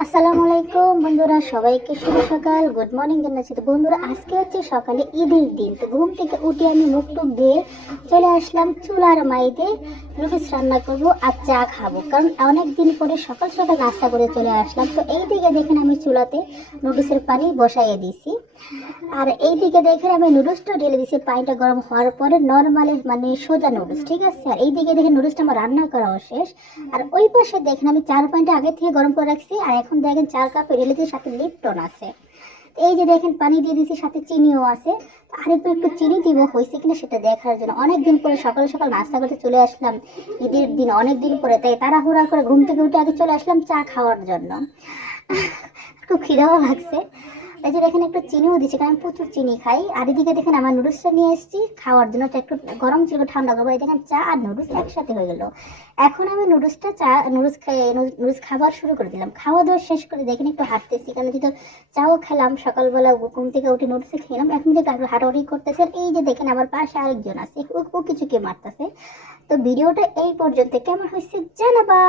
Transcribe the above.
আসসালামু আলাইকুম বন্ধুরা, সবাইকে শুভ সকাল, গুড মর্নিং জানাচ্ছি। তো বন্ধুরা, আজকে হচ্ছে সকালে ঈদের দিন। তো ঘুম থেকে উঠে আমি মুখ টুক ধুয়ে চলে আসলাম চুলার মাইতে নুডলস রান্না করব আর চা খাবো, কারণ অনেক দিন পরে সকাল সকাল নাস্তা করে চলে আসলাম। তো এই দিকে দেখেন আমি চুলাতে নুডলসের পানি বসাইয়ে দিয়েছি, আর এই দিকে দেখেন আমি নুডলসটা ঢেলে দিয়েছি। পানিটা গরম হওয়ার পরে নর্মালি মানে সোজা নুডলস, ঠিক আছে। আর এই দিকে দেখেন নুডলসটা আমার রান্না করা শেষ। আর ওই পাশে দেখেন আমি 4 পয়েন্ট আগে থেকে গরম করে রাখছি, আর এখন দেখেন 4 কাপে ঢেলে দিয়ে সাথে লিপটন আছে। এই যে দেখেন পানি দিয়ে দিয়েছি, সাথে চিনিও আছে। আর একটু একটু চিনি দিব হয়েছে কিনা সেটা দেখার জন্য। অনেক দিন পরে সকাল সকাল নাস্তা করতে চলে আসলাম, ঈদের দিন অনেক দিন পরে, তাই তাড়াহুড়া করে ঘুম থেকে উঠে আগে চলে আসলাম চা খাওয়ার জন্য। খুব খিদাও লাগছে। এই যে দেখেন একটু চিনিও দিচ্ছি, কারণ আমি প্রচুর চিনি খাই। আর এদিকে দেখেন আমার নুডলসটা নিয়ে এসেছি খাওয়ার জন্য। তো একটু গরম ছিল, ঠান্ডা করবো। এই দেখেন চা আর নুডলস একসাথে হয়ে গেল। এখন আমি নুডলস খাবার শুরু করে দিলাম। খাওয়া দাওয়া শেষ করে দেখেন একটু হাঁটতেছি, কারণ যেহেতু চাও খেলাম সকালবেলা, ঘুম থেকে উঠে নুডলস খেলাম, এখন থেকে হাঁটাহাঁটি করতেছে। আর এই যে দেখেন আমার পাশে আরেকজন আছে, ও কিছু কে মারতেছে। তো ভিডিওটা এই পর্যন্ত, কেমন হয়েছে জানাবা।